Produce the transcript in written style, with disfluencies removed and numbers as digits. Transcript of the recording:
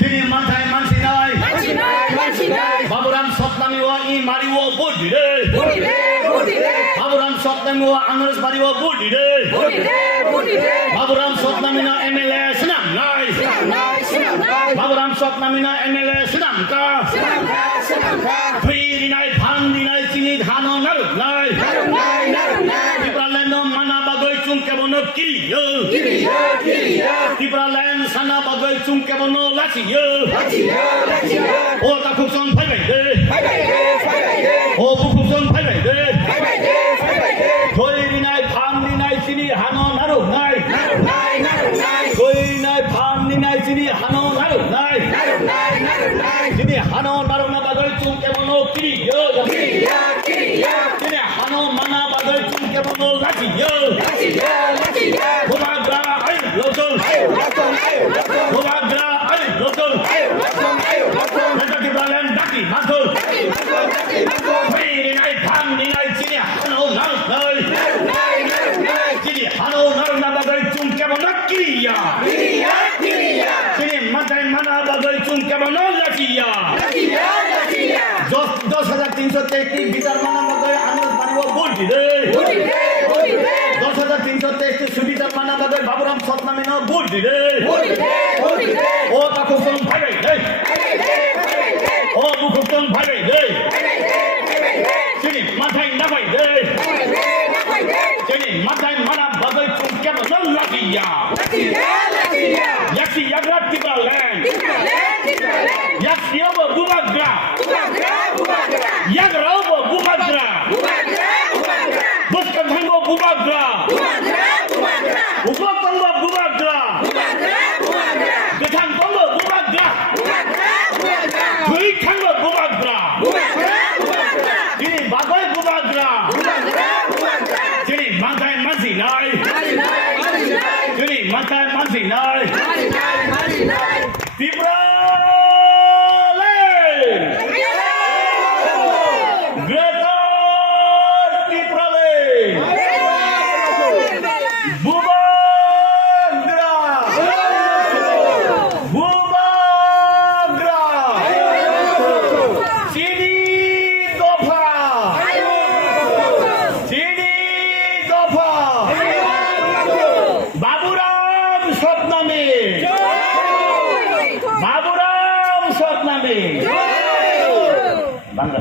যিনি মাথায় মানসি নাই বাবুরাম সতনামি ও ই মারিব বুদ্ধি রে বাবুরাম সতনামি ও আংরেজ মারিব বুদ্ধি রে বাবুরাম সতনামি না এমএলএ সিনাম নাই বাবুরাম সতনামি না এমএলএ সিনাম কা ফিরি নাই ভান্দি নাই চিনি ধান নারুক নাই টিপ্রালেন মানা বাগৈ চুমকে বন কিরিয় টিপ্রালেন সানা বাগৈ চুমকে বন লাচিয় ও তা খুবসন ফাইবাই দে ও খুবসন ফাইবাই দে ধৈরি নাই ভান্দি নাই চিনি হান নারুক নাই ধৈরি নাই ভান্দি নাই চিনি হান নারুক নাই চিনি হান নারুক না বাগৈ চুমকে বন কিরিয় চিনি হান মানা বাগৈ চুমকে বন লাচিয় Bubagra ay lotol Bubagra ay lotol Neta Tipralen daki matol Piri nai bhandi nai chini hano nar nai Chini hano nar na bagai chung kebon kiriya Chini matai mana bagai chung kebon lachiya 10,333 বিচার মানা বাগৈ আনন্দ পারিব বলছি রে 10,333 সুবিধা মানা বাগৈ বাবুরাম সতনামি না বলছি রে ও কাকুসন ভাই রে ও মুকুসন ভাই রে চিনি মাথায় না ভাই রে চিনি মাথায় মানা বাগৈ চুম কেমন লাগিয়া ইয়াসি ইয়াগরা টিপ্রালেন ইয়াসি ওবো বুবাগ্রা ইয়াগরা ওবো বুবাগ্রা বুসকান থাঙ্গো বুবাগ্রা উপাতঙ্গ বুবাগ্রা গথাং তঙ্গ বুবাগ্রা দুই থাঙ্গ বুবাগ্রা যিনি বাগৈ বুবাগ্রা যিনি মাথায় মাঝি নাই যিনি মাথায় মাঝি নাই ত্রিপুরা বাবুরাম সতনামি বাংলা